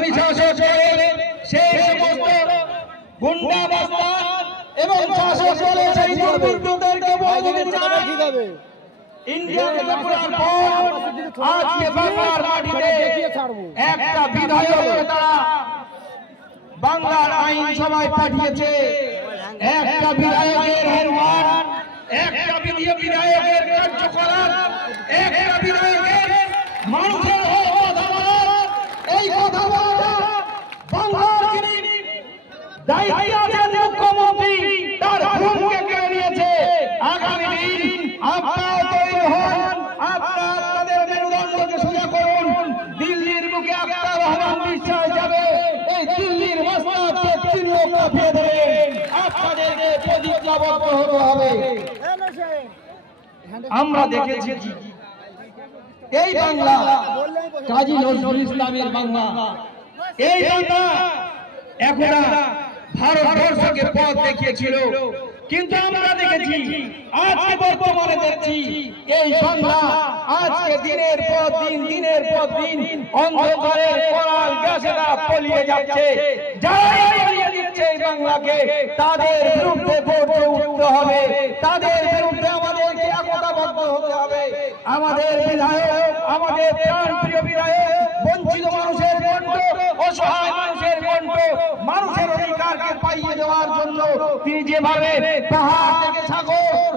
আমি শাসক দলের সেই সমস্ত গুন্ডা বাস্তান এবং শাসক দলের সেই দুর্বৃত্তদেরকে বলতে চাই, ইন্ডিয়াকে টুকরার পর আজকে বাংলার মাটিতে একটা বিধায়ককে তারা বাংলার আইনসভায় পাঠিয়েছে। একটা বিধায়কের সম্মান, একটা বিধায়কের কার্যকলাপ, একটা বিধায়কের মানুষের হয়ে কথা বলা, এই কথা বলা বাংলার যিনি দায়িত্বে আছেন মুখ্যমন্ত্রী তার ঘুমকে কেড়ে নিয়েছে। আগামী দিন আপনারা তৈরি হন, আপনারা আপনাদের মেরুদণ্ডকে সোজা করুন। দিল্লির মুখে আখতার রহমান বিশ্বাস যাবে, এই দিল্লির মস্তকে তিনিও কাঁপিয়ে দেবেন। আপনাদেরকে প্রতিজ্ঞাবদ্ধ হতে হবে। আমরা দেখেছি এই বাংলা কাজী নজরুল ইসলামের বাংলা, এই বাংলা এখন ভারতবর্ষকে পথ দেখিয়েছিল, কিন্তু আমরা দেখেছি আজকে বর্তমানে দেখছি এই বাংলা আজকে দিনের পর দিন অন্ধকারের করাল গ্যাসেরা পলিয়ে যাচ্ছে। যারা পলিয়ে দিচ্ছে এই বাংলাকে, তাদের বিরুদ্ধে গর্জে উঠতে হবে, তাদের বিরুদ্ধে আমাদেরকে একতাবদ্ধ হতে হবে। আমাদের বিধায়ক, আমাদের প্রাণপ্রিয় বিধায়ক, বঞ্চিত মানুষের কণ্ঠ, অসহায় মানুষের কণ্ঠ, মানুষের অধিকারকে পাইয়ে দেওয়ার জন্য তিনি যেভাবে পাহাড় থেকে সাগর